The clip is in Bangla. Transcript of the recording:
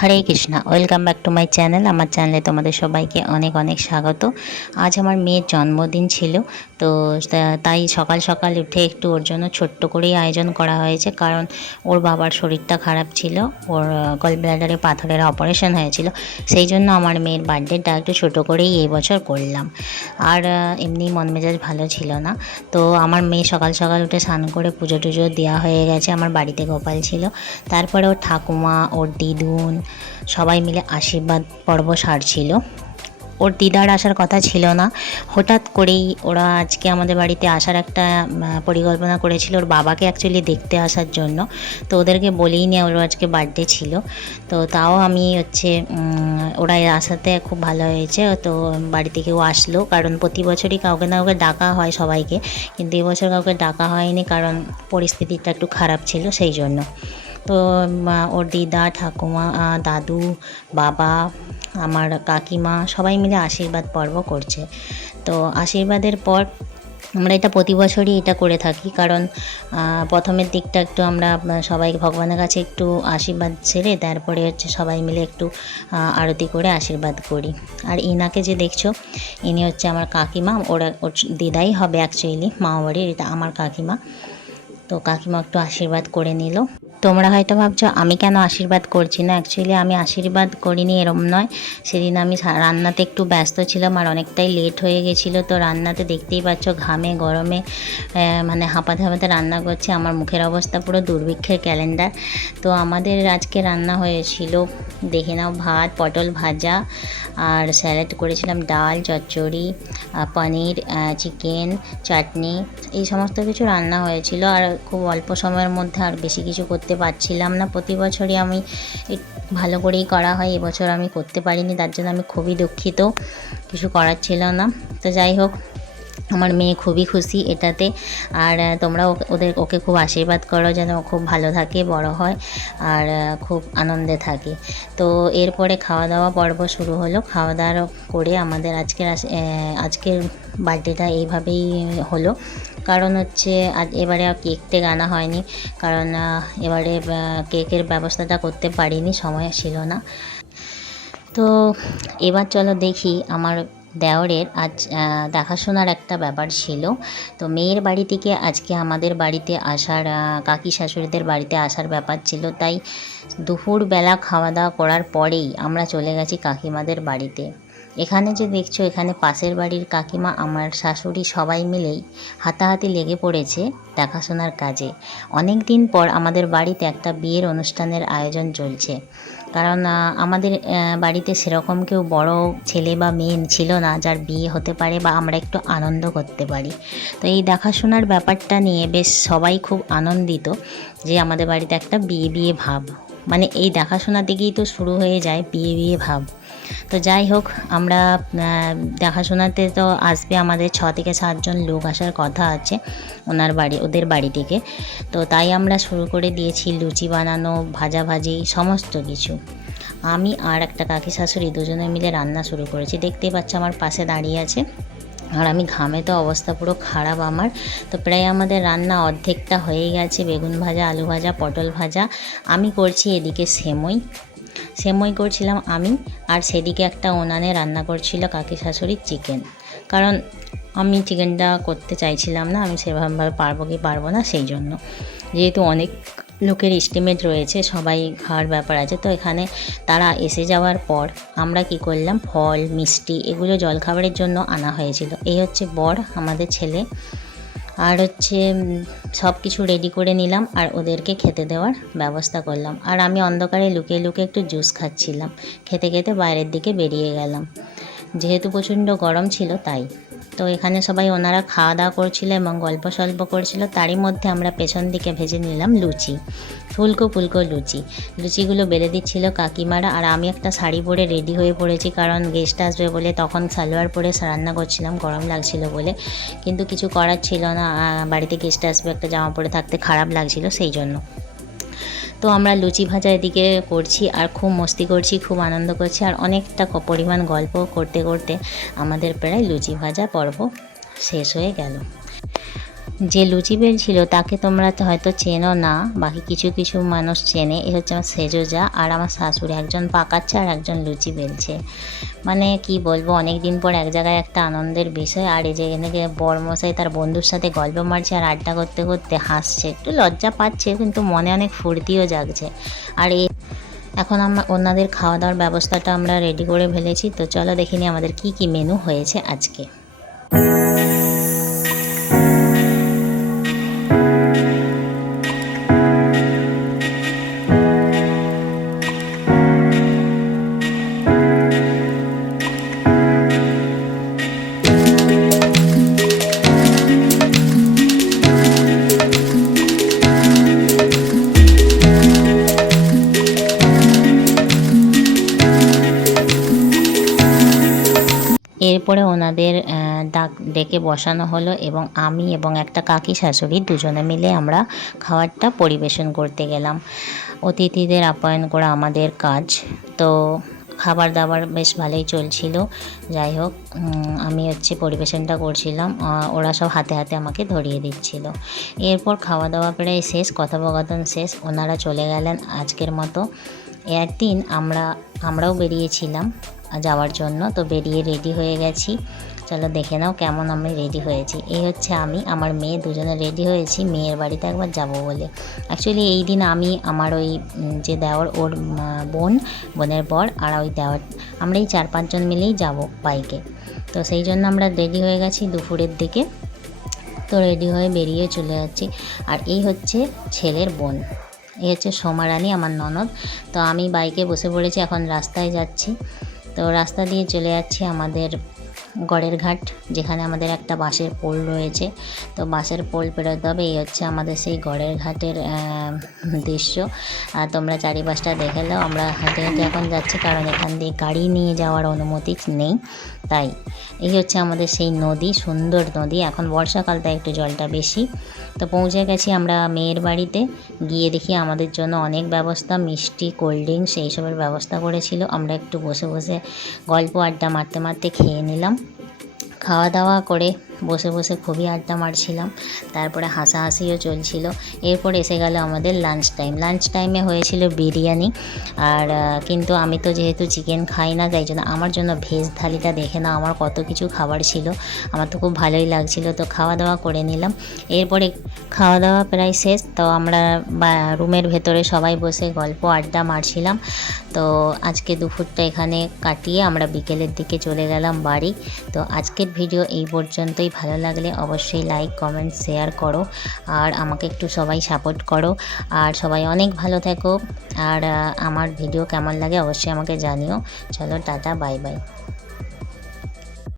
Hare Krishna, welcome back to my channel. আমার চ্যানেলে তোমাদের সবাইকে অনেক অনেক স্বাগত। আজ আমার মেয়ের জন্মদিন ছিল, তো তাই সকাল সকাল উঠে একটু ওর জন্য ছোট্ট করেই আয়োজন করা হয়েছে। কারণ ওর বাবার শরীরটা খারাপ ছিল, ওর গল ব্লাডারে পাথরের অপারেশন হয়েছিল। সেই জন্য আমার মেয়ের বার্থডেটা একটু ছোটো করেই এই বছর করলাম। আর এমনি মন মেজাজ ভালো ছিল না, তো আমার মেয়ে সকাল সকাল উঠে স্নান করে পুজো টুজো দেওয়া হয়ে গেছে। আমার বাড়িতে গোপাল ছিল, তারপরে ওর ঠাকুমা, ওর দিদুন সবাই মিলে আশীর্বাদ পর্ব সারছিল। ওর দিদার আসার কথা ছিল না, হঠাৎ করেই ওরা আজকে আমাদের বাড়িতে আসার একটা পরিকল্পনা করেছিল, ওর বাবাকে অ্যাকচুয়ালি দেখতে আসার জন্য। তো ওদেরকে বলেই নিয়ে ওর আজকে বার্থডে ছিল। তো তাও আমি ওরা আসাতে খুব ভালো হয়েছে। তো বাড়ি থেকেও আসলো, কারণ প্রতি বছরই কাউকে না কাউকে ডাকা হয় সবাইকে, কিন্তু এবছর কাউকে ডাকা হয়নি, কারণ পরিস্থিতিটা একটু খারাপ ছিল সেই জন্য। তো ওর দিদা, ঠাকুমা, দাদু, বাবা, আমার কাকিমা সবাই মিলে আশীর্বাদ পর্ব করছে। তো আশীর্বাদের পর আমরা এটা প্রতি বছরই এটা করে থাকি, কারণ প্রথমের দিকটা একটু আমরা সবাই ভগবানের কাছে একটু আশীর্বাদ ছেড়ে তারপরে সবাই মিলে একটু আরতি করে আশীর্বাদ করি। আর ইনাকে যে দেখছো, ইনি হচ্ছে আমার কাকিমা, ওর দিদাই হবে অ্যাকচুয়ালি, মামাবাড়ির, এটা আমার কাকিমা। তো কাকিমা একটু আশীর্বাদ করে নিল। তোমরা হয়তো ভাবছো আমি কেন আশীর্বাদ করছি না, অ্যাকচুয়ালি আমি আশীর্বাদ করিনি এরম নয়। সেদিন আমি রান্নাতে একটু ব্যস্ত ছিলাম আর অনেকটাই লেট হয়ে গেছিলো। তো রান্নাতে দেখতেই পাচ্ছ ঘামে গরমে মানে হাঁপাতে হাঁপাতে রান্না করছি, আমার মুখের অবস্থা পুরো দুর্ভিক্ষের ক্যালেন্ডার। তো আমাদের আজকে রান্না হয়েছিল, দেখে নাও, ভাত, পটল ভাজা, আর স্যালাড করেছিলাম, ডাল, চচ্চড়ি, পনির, চিকেন, চাটনি, এই সমস্ত কিছু রান্না হয়েছিল। আর খুব অল্প সময়ের মধ্যে আর বেশি কিছু করতে পারছিলাম না। প্রতি বছরই আমি ভালো করেই করা হয়, এবছর আমি করতে পারিনি, তার জন্য আমি খুবই দুঃখিত, কিছু করার ছিল না। তো যাই হোক, আমার মেয়ে খুবই খুশি এটাতে। আর তোমরাও ওকে খুব আশীর্বাদ করো যেন ও খুব ভালো থাকে, বড় হয় আর খুব আনন্দে থাকে। তো এরপরে খাওয়া দাওয়া পর্ব শুরু হলো। খাওয়া দাওয়া করে আমাদের আজকের বার্থডেটা এইভাবেই হলো। কারণ এবারে কেক টেক আনা হয়নি, কারণ এবারে কেকের ব্যবস্থাটা করতে পারিনি, সময় ছিল না। তো এবার চলো দেখি, আমার দেওরের আজ দেখাশোনার একটা ব্যাপার ছিল। তো মেয়ের বাড়ি থেকে আজকে আমাদের বাড়িতে আসার, কাকি শাশুড়িদের বাড়িতে আসার ব্যাপার ছিল। তাই দুপুরবেলা খাওয়া দাওয়া করার পরেই আমরা চলে গেছি কাকিমাদের বাড়িতে। এখানে যে দেখছো, এখানে পাশের বাড়ির কাকিমা, আমার শাশুড়ি সবাই মিলেই হাতাহাতি লেগে পড়েছে দেখাশোনার কাজে। অনেক দিন পর আমাদের বাড়িতে একটা বিয়ের অনুষ্ঠানের আয়োজন চলছে, কারণ আমাদের বাড়িতে সেরকম কেউ বড় ছেলে বা মেয়ে ছিল না যার বিয়ে হতে পারে বা আমরা একটু আনন্দ করতে পারি। তো এই দেখাশোনার ব্যাপারটা নিয়ে বেশ সবাই খুব আনন্দিত যে আমাদের বাড়িতে একটা বিয়ে বিয়ে ভাব, মানে এই দেখাশোনা থেকেই তো শুরু হয়ে যায় বিয়ে বিয়ে ভাব। তো যাই হোক, আমরা দেখাশোনাতে তো আসবে আমাদের 6 থেকে 7 জন লোক আসার কথা আছে ওদের বাড়ি থেকে। তো তাই আমরা শুরু করে দিয়েছি লুচি বানানো, ভাজাভাজি, সমস্ত কিছু। আমি আর একটা কাকি শাশুড়ি দুজনে মিলে রান্না শুরু করেছি, দেখতেই পাচ্ছ আমার পাশে দাঁড়িয়ে আছে। আর আমি ঘামে তো অবস্থা পুরো খারাপ আমার। তো প্রায় আমাদের রান্না অর্ধেকটা হয়ে গেছে, বেগুন ভাজা, আলু ভাজা, পটল ভাজা। আমি করছি এদিকে সেমই করছিলাম আমি, আর সেদিকে একটা উনানে রান্না করছিল কাকি শাশুড়ির চিকেন। কারণ আমি চিকেনটা করতে চাইছিলাম না, আমি সেভাবে পারবো কি পারবো না, সেই জন্য। যেহেতু অনেক লোকের এস্টিমেট রয়েছে, সবাই খাওয়ার ব্যাপার আছে, তো এখানে তারা এসে যাওয়ার পর আমরা কি করলাম, ফল মিষ্টি এগুলো জলখাবারের জন্য আনা হয়েছিল। এই হচ্ছে বর, আমাদের ছেলে, আর সব কিছু রেডি করে নিলাম আর ওদেরকে খেতে দেওয়ার ব্যবস্থা করলাম। আর আমি অন্ধকারে লুকিয়ে লুকিয়ে একটু জুস খাচ্ছিলাম, খেতে খেতে বাইরের দিকে বেরিয়ে গেলাম, যেহেতু প্রচণ্ড গরম ছিল তাই। তো এখানে সবাই ওনারা খাওয়া দাওয়া করছিল এবং গল্প সল্প করছিল, তারই মধ্যে আমরা পেছন দিকে ভেজে নিলাম লুচি, ফুলকো ফুলকো লুচিগুলো বেলে দিচ্ছিল কাকিমারা। আর আমি একটা শাড়ি পরে রেডি হয়ে পড়েছি, কারণ গেস্ট আসবে বলে। তখন সালোয়ার পরে রান্না করছিলাম, গরম লাগছিল বলে, কিন্তু কিছু করার ছিল না, বাড়িতে গেস্ট আসবে, একটা জামা পরে থাকতে খারাপ লাগছিল সেই জন্য। তো আমরা লুচি ভাজা এদিকে করছি আর খুব মস্তি করছি, খুব আনন্দ করছি, আর অনেকটা পরিমাণ গল্প করতে করতে আমাদের প্রায় লুচি ভাজা পর্ব শেষ হয়ে গেল। যে লুচি বেলছিল তাকে তোমরা তো হয়তো চেনো না, বাকি কিছু কিছু মানুষ চেনে। এ হচ্ছে আমার সেজোজা আর আমার শাশুড়ি, একজন পাকাচ্ছে আর একজন লুচি বেলছে। মানে কি বলবো, অনেক দিন পর এক জায়গায় একটা আনন্দের বিষয়। আর এই যে এখানে বড়মশাই তার বন্ধুর সাথে গল্প মারছে আর আড্ডা করতে করতে হাসছে, একটু লজ্জা পাচ্ছে কিন্তু মনে অনেক ফুর্তিও জাগছে। আর এখন আমরা ওনাদের খাওয়া দাওয়ার ব্যবস্থাটা আমরা রেডি করে ফেলেছি। তো চলো দেখিনি আমাদের কি কি মেনু হয়েছে আজকে। এরপরে ওনাদের ডেকে বসানো হলো এবং আমি এবং একটা কাকি শাশুড়ি দুজনে মিলে আমরা খাবারটা পরিবেশন করতে গেলাম। অতিথিদের আপ্যায়ন করা আমাদের কাজ। তো খাবার দাবার বেশ ভালোই চলছিল। যাই হোক, আমি পরিবেশনটা করছিলাম, ওরা সব হাতে হাতে আমাকে ধরিয়ে দিচ্ছিল। এরপর খাওয়া দাওয়া প্রায় শেষ, কথোপকথন শেষ, ওনারা চলে গেলেন আজকের মতো। একদিন আমরাও বেরিয়েছিলাম যাওয়ার জন্য, তো বেরিয়ে রেডি হয়ে গেছি। চলো দেখে নাও কেমন আমি রেডি হয়েছি। এই হচ্ছে আমি, আমার মেয়ে, দুজনে রেডি হয়েছি মেয়ের বাড়িতে একবার যাব বলে। অ্যাকচুয়ালি এই দিন আমি, আমার ওই যে দেওর, ওর বোনের বর আর ওই দেওর, আমরা এই 4-5 জন মিলেই যাব বাইকে। তো সেই জন্য আমরা রেডি হয়ে গেছি দুপুরের দিকে। তো রেডি হয়ে বেরিয়ে চলে যাচ্ছি। আর এই হচ্ছে ছেলের বোন, এই হচ্ছে সোমা রানী, আমার ননদ। তো আমি বাইকে বসে পড়েছি, এখন রাস্তায় যাচ্ছি। তো রাস্তা দিয়ে চলে যাচ্ছি আমাদের গড়ের ঘাট, যেখানে আমাদের একটা বাঁশের পোল রয়েছে। তো বাঁশের পোল পেরোতে হবে। এই হচ্ছে আমাদের সেই গড়ের ঘাটের দৃশ্য। আর তোমরা চারিপাশটা দেখে নাও। আমরা হেঁটে হেঁটে এখন যাচ্ছি, কারণ এখান দিয়ে গাড়ি নিয়ে যাওয়ার অনুমতি নেই। তাই এই হচ্ছে আমাদের সেই নদী, সুন্দর নদী। এখন বর্ষাকাল, তাই একটু জলটা বেশি। তো পৌঁছে গেছি আমরা মেয়ের বাড়িতে। গিয়ে দেখি আমাদের জন্য অনেক ব্যবস্থা, মিষ্টি, কোল্ড ড্রিঙ্কস এইসবের ব্যবস্থা করেছিল। আমরা একটু বসে বসে গল্প আড্ডা মারতে মারতে খেয়ে নিলাম। খাওয়া দাওয়া করে বসে বসে খুবই আড্ডা মারছিলাম, তারপরে হাসাহাসিও চলছিল। এরপর এসে গেল আমাদের লাঞ্চ টাইম। লাঞ্চ টাইমে হয়েছিল বিরিয়ানি। আর কিন্তু আমি তো যেহেতু চিকেন খাই না, তাই জন্য আমার জন্য ভেজ থালিটা দেখে না আমার কত কিছু খাবার ছিল। আমার তো খুব ভালোই লাগছিল। তো খাওয়া দাওয়া করে নিলাম। এরপরে খাওয়া দাওয়া প্রায় শেষ। তো আমরা রুমের ভেতরে সবাই বসে গল্প আড্ডা মারছিলাম। তো আজকে দুপুরটা এখানে কাটিয়ে আমরা বিকেলের দিকে চলে গেলাম বাড়ি। তো আজকের ভিডিও এই পর্যন্তই। ভালো লাগলে অবশ্যই লাইক, কমেন্ট, শেয়ার করো। আর আমাকে একটু সবাই সাপোর্ট করো। আর সবাই অনেক ভালো থেকো। আর আমার ভিডিও কেমন লাগে অবশ্যই আমাকে জানিও। চলো টাটা, বাই বাই।